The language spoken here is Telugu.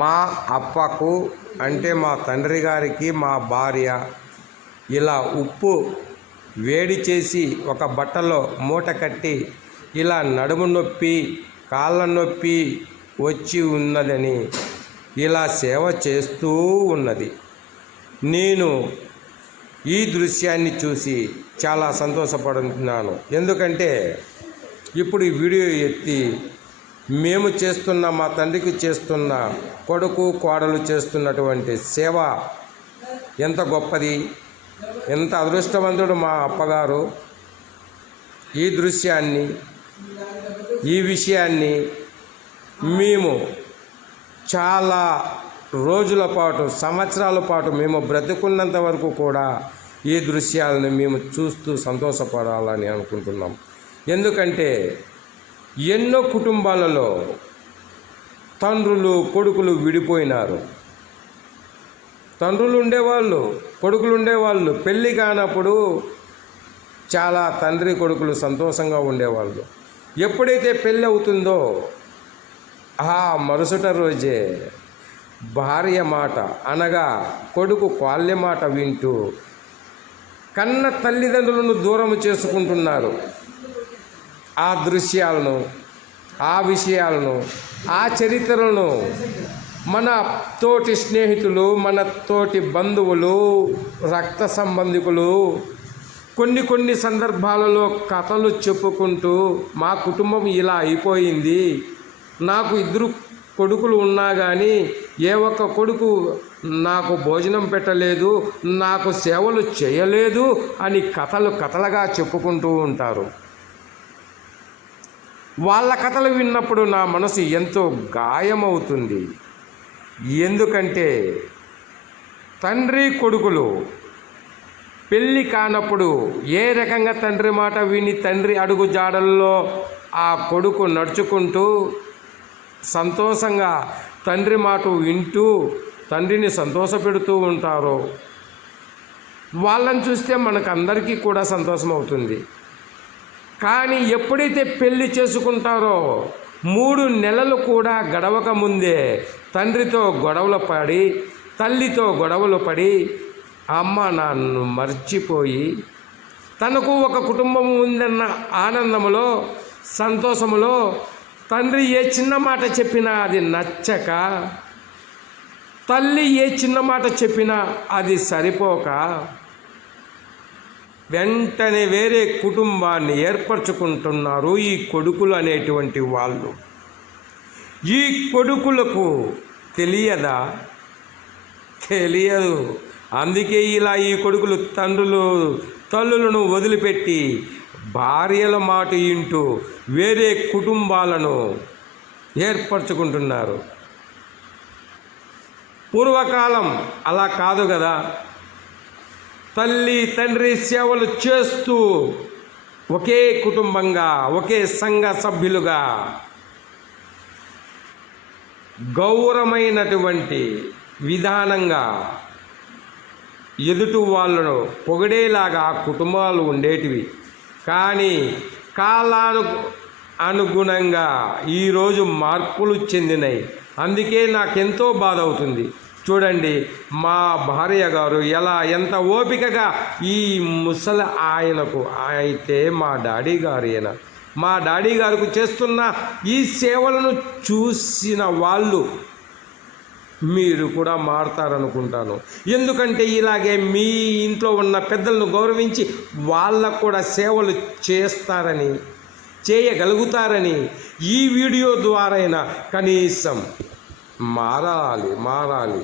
మా అప్పకు అంటే మా తండ్రి గారికి మా భార్య ఇలా ఉప్పు వేడి చేసి ఒక బట్టలో మూట కట్టి ఇలా నడుము నొప్పి కాళ్ళ నొప్పి వచ్చి ఉన్నదని ఇలా సేవ చేస్తూ ఉన్నది. నేను ఈ దృశ్యాన్ని చూసి చాలా సంతోషపడుతున్నాను. ఎందుకంటే ఇప్పుడు ఈ వీడియో ఎత్తి మేము చేస్తున్న మా తండ్రికి చేస్తున్న కొడుకు కోడలు చేస్తున్నటువంటి సేవ ఎంత గొప్పది, ఎంత అదృష్టవంతుడు మా అప్పగారు. ఈ దృశ్యాన్ని ఈ విషయాన్ని మేము చాలా రోజుల పాటు సంవత్సరాల పాటు మేము బ్రతుకున్నంత వరకు కూడా ఈ దృశ్యాలను మేము చూస్తూ సంతోషపడాలని అనుకుంటున్నాం. ఎందుకంటే ఎన్నో కుటుంబాలలో తండ్రులు కొడుకులు విడిపోయినారు. తండ్రులు ఉండేవాళ్ళు, కొడుకులు ఉండేవాళ్ళు. పెళ్ళి కానప్పుడు చాలా తండ్రి కొడుకులు సంతోషంగా ఉండేవాళ్ళు. ఎప్పుడైతే పెళ్ళి అవుతుందో ఆ మరుసట రోజే భార్య మాట అనగా కొడుకు కాళ్ళ మాట వింటూ కన్న తల్లిదండ్రులను దూరం చేసుకుంటున్నారు. ఆ దృశ్యాలను, ఆ విషయాలను, ఆ చరిత్రలను మన తోటి స్నేహితులు, మన తోటి బంధువులు, రక్త సంబంధికులు కొన్ని సందర్భాలలో కథలు చెప్పుకుంటూ మా కుటుంబం ఇలా అయిపోయింది, నాకు 2 కొడుకులు ఉన్నా కానీ ఏ ఒక్క కొడుకు నాకు భోజనం పెట్టలేదు, నాకు సేవలు చేయలేదు అని కథలుగా చెప్పుకుంటూ ఉంటారు. వాళ్ళ కథలు విన్నప్పుడు నా మనసు ఎంతో గాయమవుతుంది. ఎందుకంటే తండ్రి కొడుకులు పెళ్ళి కానప్పుడు ఏ రకంగా తండ్రి మాట విని తండ్రి అడుగు జాడల్లో ఆ కొడుకు నడుచుకుంటూ సంతోషంగా తండ్రి మాట వింటూ తండ్రిని సంతోషపెడుతూ ఉంటారో వాళ్ళని చూస్తే మనకు అందరికీ కూడా సంతోషం అవుతుంది. కానీ ఎప్పుడైతే పెళ్లి చేసుకుంటారో 3 నెలలు కూడా గడవక ముందే తండ్రితో గొడవలు పడి, తల్లితో గొడవలు పడి, అమ్మ నాన్నను మర్చిపోయి తనకు ఒక కుటుంబం ఉందన్న ఆనందములో, సంతోషములో తండ్రి ఏ చిన్న మాట చెప్పినా అది నచ్చక, తల్లి ఏ చిన్న మాట చెప్పినా అది సరిపోక వెంటనే వేరే కుటుంబాన్ని ఏర్పరచుకుంటున్నారు ఈ కొడుకులు అనేటువంటి వాళ్ళు. ఈ కొడుకులకు తెలియదా? తెలియదు. అందుకే ఇలా ఈ కొడుకులు తల్లులను వదిలిపెట్టి భార్యల మాట వింటూ వేరే కుటుంబాలను ఏర్పరచుకుంటున్నారు. పూర్వకాలం అలా కాదు కదా. తల్లి తండ్రి సేవలు చేస్తూ ఒకే కుటుంబంగా, ఒకే సంఘ సభ్యులుగా గౌరవమైనటువంటి విధానంగా ఎదుటి వాళ్ళను పొగిడేలాగా కుటుంబాలు ఉండేటివి. కానీ అనుగుణంగా ఈరోజు మార్పులు చెందినాయి. అందుకే నాకెంతో బాధ అవుతుంది. చూడండి, మా భార్య గారు ఎంత ఓపికగా ఈ ముసలి ఆయనకు అయితే మా డాడీ గారికి చేస్తున్న ఈ సేవలను చూసిన వాళ్ళు మీరు కూడా మారుతారనుకుంటాను. ఎందుకంటే ఇలాగే మీ ఇంట్లో ఉన్న పెద్దలను గౌరవించి వాళ్ళకు కూడా సేవలు చేయగలుగుతారని ఈ వీడియో ద్వారా కనీసం మారాలి.